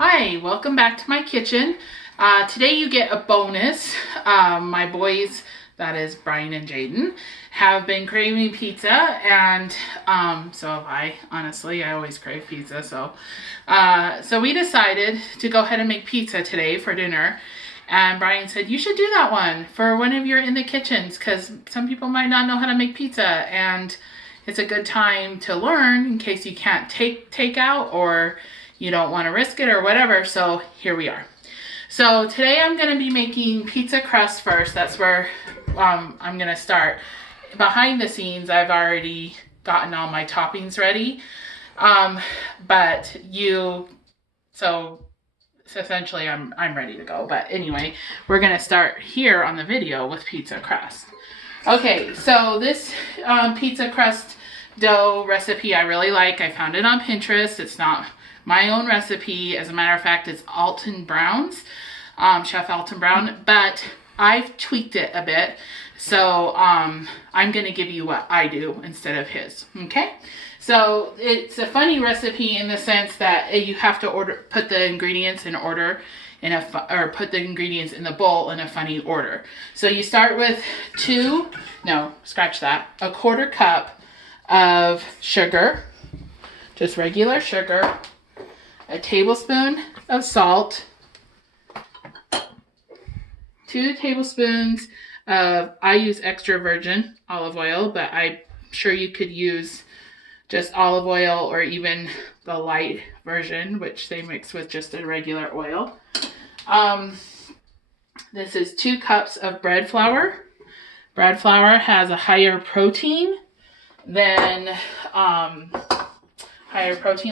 Hi, welcome back to my kitchen. Today you get a bonus. My boys, that is Brian and Jaden, have been craving pizza, and so have I. Honestly, I always crave pizza, so we decided to go ahead and make pizza today for dinner. And Brian said, you should do that one for whenever you're in the kitchens, because some people might not know how to make pizza, and it's a good time to learn in case you can't take out or you don't want to risk it or whatever. So here we are. So today I'm going to be making pizza crust first. That's where I'm going to start. Behind the scenes, I've already gotten all my toppings ready. So essentially I'm ready to go. But anyway, we're going to start here on the video with pizza crust. Okay, so this pizza crust dough recipe I really like. I found it on Pinterest. It's not my own recipe. As a matter of fact, it's Alton Brown's, Chef Alton Brown, but I've tweaked it a bit. So I'm going to give you what I do instead of his. Okay. So it's a funny recipe in the sense that you have to put the ingredients in order put the ingredients in the bowl in a funny order. So you start with a quarter cup of sugar, just regular sugar, a tablespoon of salt, 2 tablespoons of, I use extra virgin olive oil, but I'm sure you could use just olive oil or even the light version, which they mix with just a regular oil. This is 2 cups of bread flour. Bread flour has a higher protein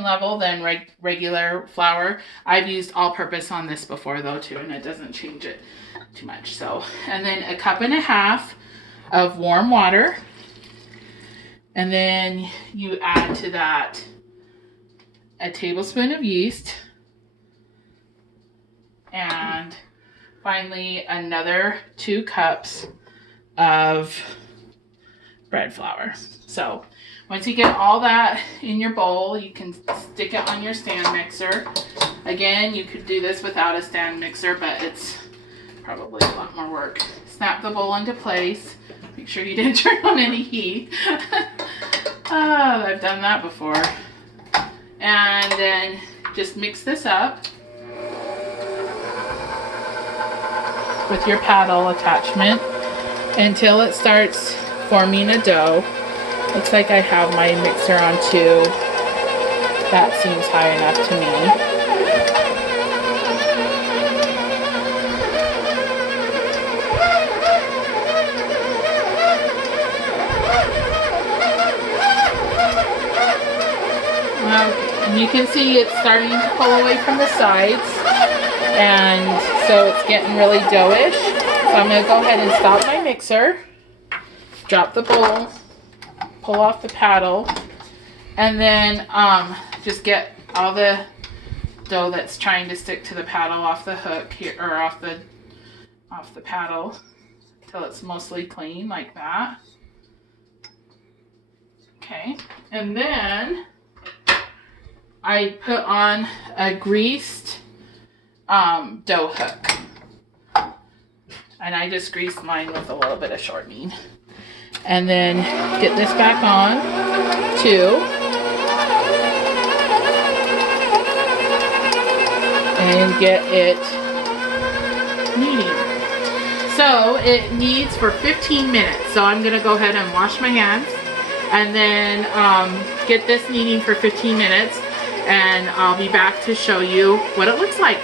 level than regular flour. I've used all-purpose on this before though too, and it doesn't change it too much. So, and then a cup and a half of warm water, and then you add to that a tablespoon of yeast, and finally another 2 cups of bread flour. So once you get all that in your bowl, you can stick it on your stand mixer. Again, you could do this without a stand mixer, but it's probably a lot more work. Snap the bowl into place. Make sure you didn't turn on any heat. I've done that before. And then just mix this up with your paddle attachment until it starts forming a dough. Looks like I have my mixer on 2. That seems high enough to me. Okay, and you can see it's starting to pull away from the sides, and so it's getting really doughish. So I'm going to go ahead and stop my mixer, drop the bowl, pull off the paddle, and then just get all the dough that's trying to stick to the paddle off the hook here, or off the paddle, till it's mostly clean like that. Okay, and then I put on a greased dough hook, and I just greased mine with a little bit of shortening. And then get this back on too. And get it kneading. So it kneads for 15 minutes. So I'm going to go ahead and wash my hands and then get this kneading for 15 minutes. And I'll be back to show you what it looks like.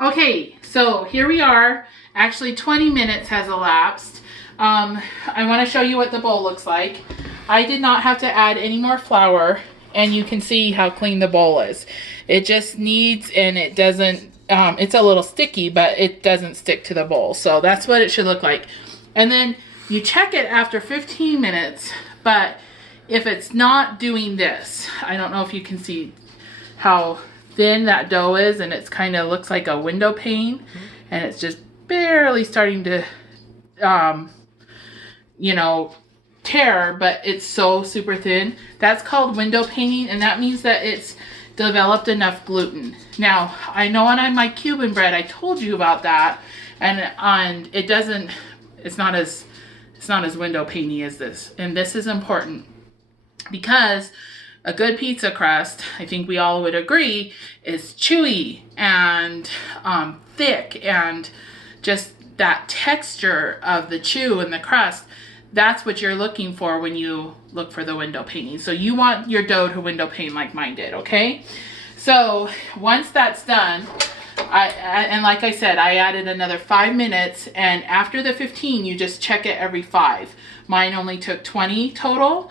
Okay, so here we are. Actually, 20 minutes has elapsed. I want to show you what the bowl looks like. I did not have to add any more flour, and you can see how clean the bowl is. It just needs, and it doesn't, it's a little sticky, but it doesn't stick to the bowl. So that's what it should look like. And then you check it after 15 minutes, but if it's not doing this, I don't know if you can see how thin that dough is, and it's kind of looks like a window pane, and it's just barely starting to tear, but it's so super thin. That's called window paning, and that means that it's developed enough gluten. Now, I know on my Cuban bread, I told you about that, and it doesn't, it's not as window paney as this. And this is important because a good pizza crust, I think we all would agree, is chewy and thick, and just that texture of the chew and the crust. That's what you're looking for when you look for the window painting. So you want your dough to window pane like mine did, okay? So once that's done, and like I said, I added another 5 minutes, and after the 15, you just check it every 5. Mine only took 20 total,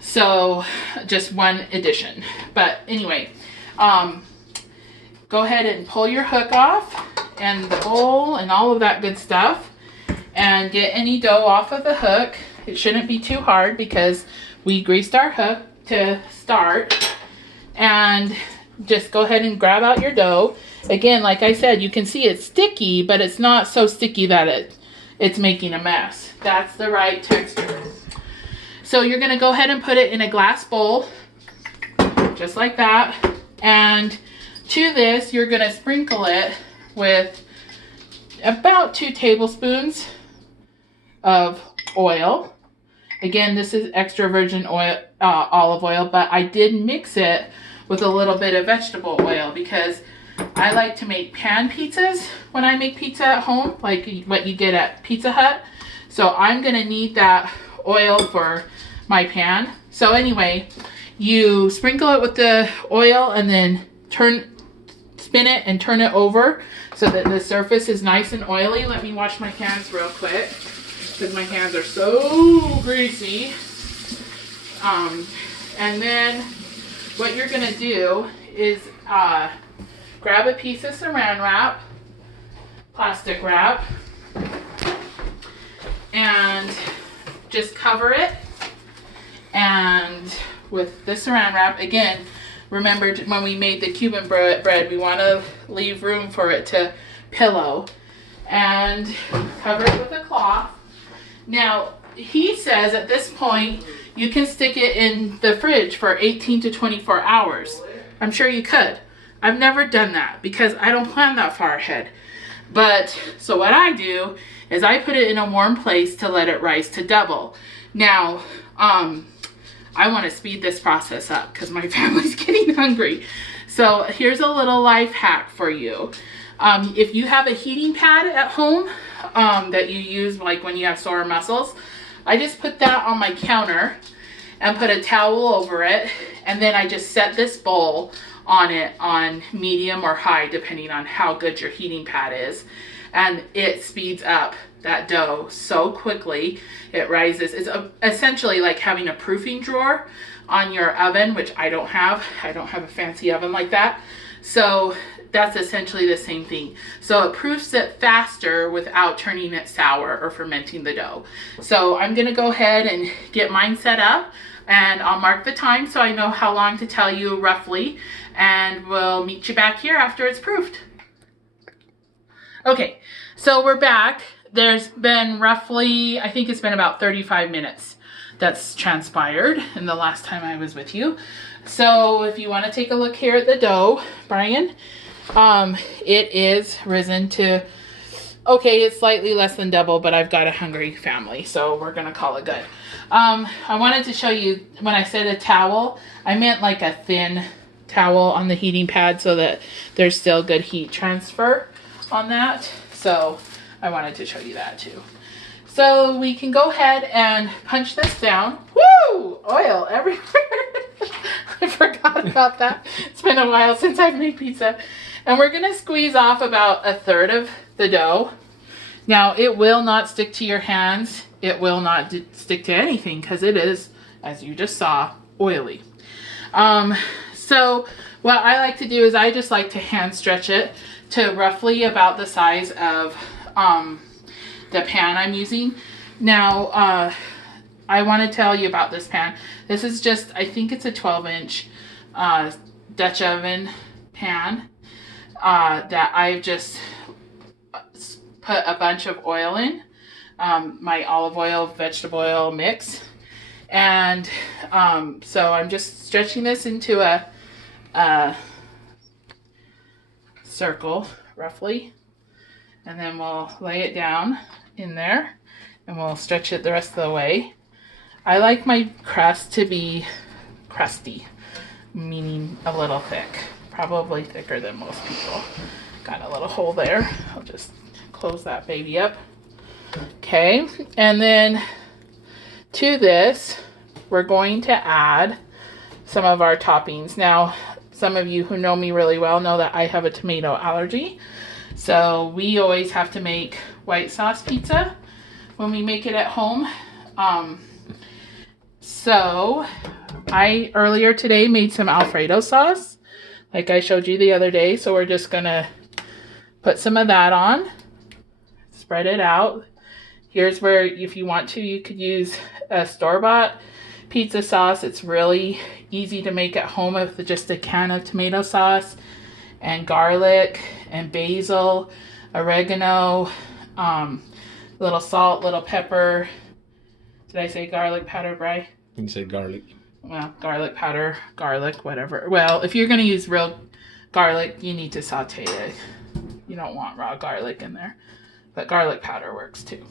so just one addition. But anyway, go ahead and pull your hook off and the bowl and all of that good stuff, and get any dough off of the hook. It shouldn't be too hard because we greased our hook to start. And just go ahead and grab out your dough. Again, like I said, you can see it's sticky, but it's not so sticky that it's making a mess. That's the right texture. So you're gonna go ahead and put it in a glass bowl, just like that. And to this, you're gonna sprinkle it with about 2 tablespoons of oil. Again, this is extra virgin oil, olive oil, but I did mix it with a little bit of vegetable oil because I like to make pan pizzas when I make pizza at home, like what you get at Pizza Hut. So I'm gonna need that oil for my pan. So anyway, you sprinkle it with the oil and then spin it and turn it over so that the surface is nice and oily. Let me wash my hands real quick because my hands are so greasy. And then what you're gonna do is grab a piece of saran wrap, plastic wrap, and just cover it. And with the saran wrap, again, remember when we made the Cuban bread, we want to leave room for it to pillow, and cover it with a cloth. Now, he says at this point, you can stick it in the fridge for 18 to 24 hours. I'm sure you could. I've never done that because I don't plan that far ahead. But, so what I do is I put it in a warm place to let it rise to double. Now, I want to speed this process up because my family's getting hungry. So here's a little life hack for you. If you have a heating pad at home that you use like when you have sore muscles, I just put that on my counter and put a towel over it, and then I just set this bowl on it on medium or high depending on how good your heating pad is, and it speeds up that dough so quickly. It rises. It's essentially like having a proofing drawer on your oven, which I don't have. I don't have a fancy oven like that. So that's essentially the same thing. So it proofs it faster without turning it sour or fermenting the dough. So I'm gonna go ahead and get mine set up, and I'll mark the time so I know how long to tell you roughly, and we'll meet you back here after it's proofed. Okay, so we're back. There's been roughly, I think it's been about 35 minutes that's transpired in the last time I was with you. So if you want to take a look here at the dough, Brian, it is risen to, okay, it's slightly less than double, but I've got a hungry family, so we're gonna call it good. I wanted to show you, when I said a towel, I meant like a thin towel on the heating pad so that there's still good heat transfer on that. So I wanted to show you that too. So we can go ahead and punch this down. Woo! Oil everywhere. I forgot about that. It's been a while since I've made pizza. And we're gonna squeeze off about 1/3 of the dough. Now, it will not stick to your hands. It will not stick to anything because it is, as you just saw, oily. So what I like to do is I just like to hand stretch it to roughly about the size of the pan I'm using. Now, I want to tell you about this pan. This is just, I think it's a 12-inch Dutch oven pan that I've just put a bunch of oil in, my olive oil, vegetable oil mix. And so I'm just stretching this into a circle roughly, and then we'll lay it down in there and we'll stretch it the rest of the way. I like my crust to be crusty, meaning a little thick, probably thicker than most people. Got a little hole there. I'll just close that baby up. Okay, and then to this we're going to add some of our toppings. Now, some of you who know me really well know that I have a tomato allergy, so we always have to make white sauce pizza when we make it at home. So I earlier today made some Alfredo sauce like I showed you the other day, so we're just gonna put some of that on, spread it out. Here's where, if you want to, you could use a store-bought pizza sauce. It's really easy to make at home with just a can of tomato sauce and garlic and basil, oregano, little salt, little pepper. Did I say garlic powder, Bri? You said garlic. Well, garlic powder, garlic, whatever. Well, if you're going to use real garlic, you need to saute it. You don't want raw garlic in there, but garlic powder works too.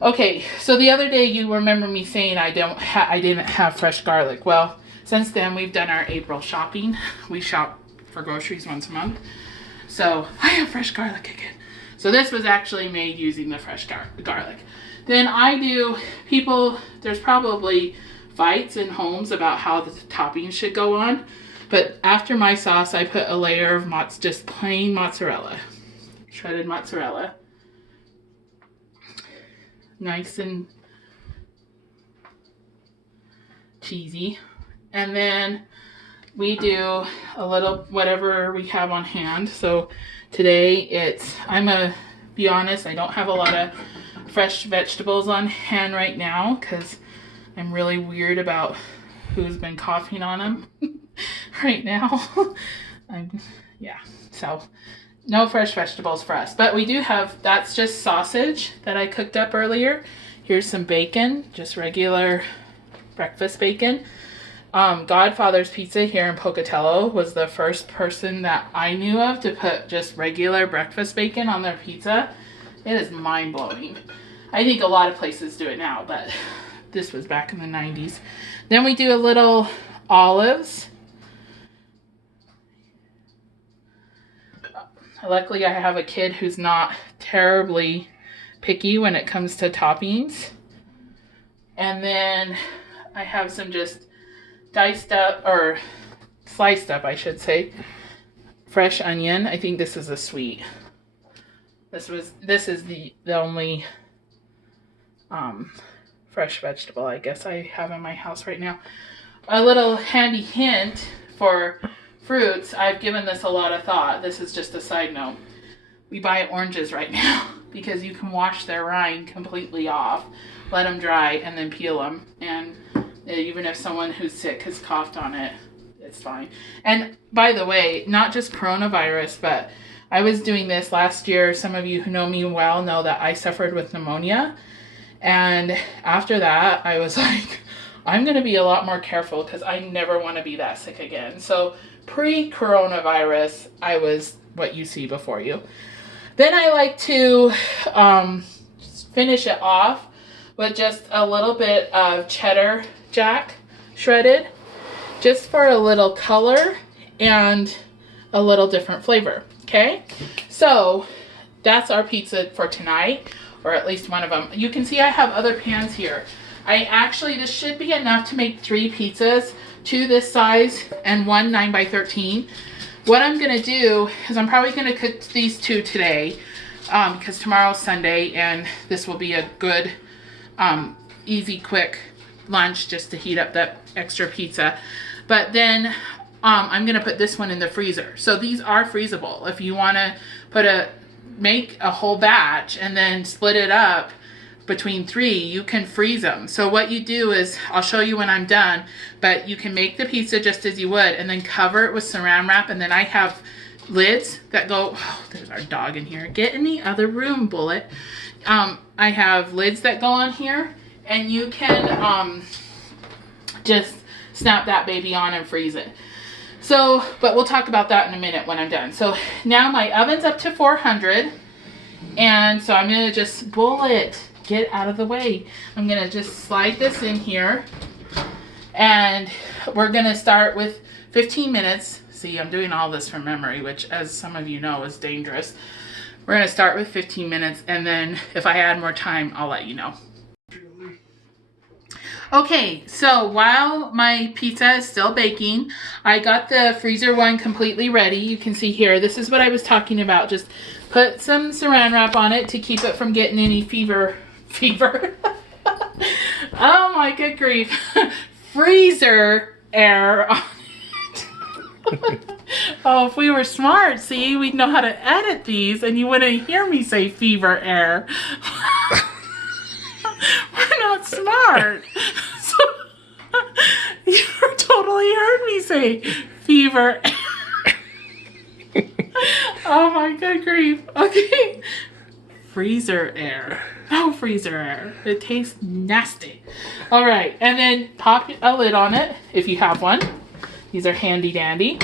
Okay, so the other day you remember me saying I didn't have fresh garlic. Well, since then we've done our April shopping. We shop for groceries once a month, so I have fresh garlic again. So this was actually made using the fresh garlic. Then there's probably fights in homes about how the toppings should go on, but after my sauce I put a layer of just plain mozzarella, shredded mozzarella, nice and cheesy. And then we do a little whatever we have on hand. So today be honest, I don't have a lot of fresh vegetables on hand right now because I'm really weird about who's been coughing on them right now. So no fresh vegetables for us, but we do have, that's just sausage that I cooked up earlier. Here's some bacon, just regular breakfast bacon. Godfather's Pizza here in Pocatello was the first person that I knew of to put just regular breakfast bacon on their pizza. It is mind-blowing. I think a lot of places do it now, but this was back in the 90s. Then we do a little olives. Luckily, I have a kid who's not terribly picky when it comes to toppings. And then I have some just diced up, or sliced up, I should say, fresh onion. I think this is a sweet. This is the only fresh vegetable I guess I have in my house right now. A little handy hint for fruits, I've given this a lot of thought. This is just a side note. We buy oranges right now because you can wash their rind completely off, let them dry, and then peel them. And even if someone who's sick has coughed on it, it's fine. And by the way, not just coronavirus, but I was doing this last year. Some of you who know me well know that I suffered with pneumonia. And after that, I was like, I'm going to be a lot more careful because I never want to be that sick again. So pre-coronavirus, I was what you see before you. Then I like to finish it off with just a little bit of cheddar jack shredded, just for a little color and a little different flavor. Okay, so that's our pizza for tonight, or at least one of them. You can see I have other pans here. This should be enough to make 3 pizzas, 2 this size and 1 9x13. What I'm gonna do is I'm probably gonna cook these 2 today because tomorrow's Sunday and this will be a good, easy, quick lunch just to heat up that extra pizza. But then I'm gonna put this one in the freezer. So these are freezable. If you wanna make a whole batch and then split it up between 3, you can freeze them. So what you do is, I'll show you when I'm done, but you can make the pizza just as you would and then cover it with saran wrap. And then I have lids that go, oh, there's our dog in here. Get in the other room, Bullet. I have lids that go on here and you can just snap that baby on and freeze it. So, but we'll talk about that in a minute when I'm done. So now my oven's up to 400. And so I'm gonna just get out of the way. I'm gonna just slide this in here. And we're gonna start with 15 minutes. See, I'm doing all this from memory, which as some of you know is dangerous. We're gonna start with 15 minutes, and then if I add more time, I'll let you know. Okay, so while my pizza is still baking, I got the freezer one completely ready. You can see here, this is what I was talking about. Just put some saran wrap on it to keep it from getting any fever. Oh my good grief. Freezer air on it. Oh, if we were smart, see, we'd know how to edit these and you wouldn't hear me say fever air. We're not smart. So, you totally heard me say fever air. Oh my good grief. Okay. Freezer air. No freezer air. It tastes nasty. All right. And then pop a lid on it if you have one. These are handy dandy.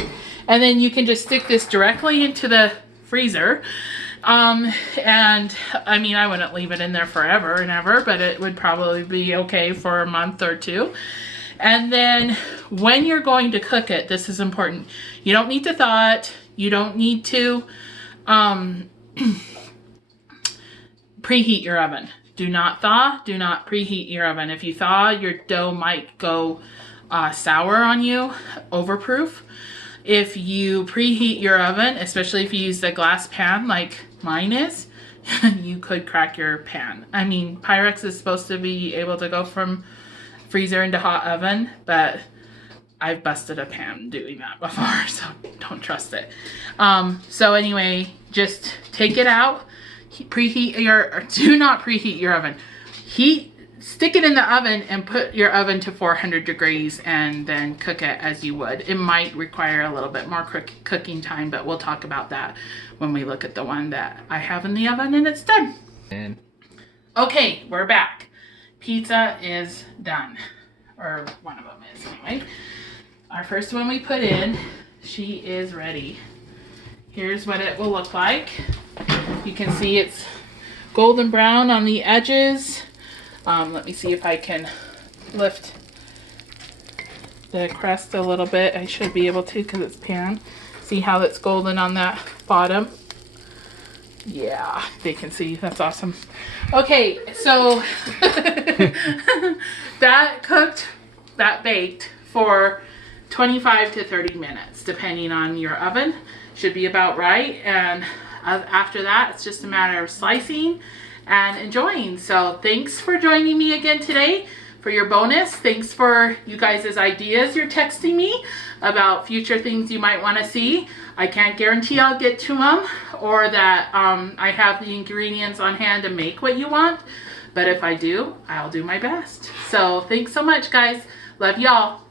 And then you can just stick this directly into the freezer. And I mean, I wouldn't leave it in there forever and ever, but it would probably be okay for a month or two. And then when you're going to cook it, this is important. You don't need to thaw it. You don't need to preheat your oven. Do not thaw. Do not preheat your oven. If you thaw, your dough might go sour on you, overproof. If you preheat your oven, especially if you use the glass pan like mine is, you could crack your pan. I mean, Pyrex is supposed to be able to go from freezer into hot oven, but I've busted a pan doing that before, so don't trust it. So anyway, just take it out, do not preheat your oven. Stick it in the oven and put your oven to 400 degrees and then cook it as you would. It might require a little bit more cooking time, but we'll talk about that when we look at the one that I have in the oven and it's done. Okay, we're back. Pizza is done, or one of them is anyway. Our first one we put in, she is ready. Here's what it will look like. You can see it's golden brown on the edges. Let me see if I can lift the crust a little bit. I should be able to because it's pan. See how it's golden on that bottom? Yeah, they can see. That's awesome. Okay, so that baked for 25 to 30 minutes, depending on your oven. Should be about right. And after that, it's just a matter of slicing and enjoying. So thanks for joining me again today for your bonus. Thanks for you guys' ideas you're texting me about future things you might want to see. I can't guarantee I'll get to them or that I have the ingredients on hand to make what you want, but if I do, I'll do my best. So thanks so much, guys. Love y'all.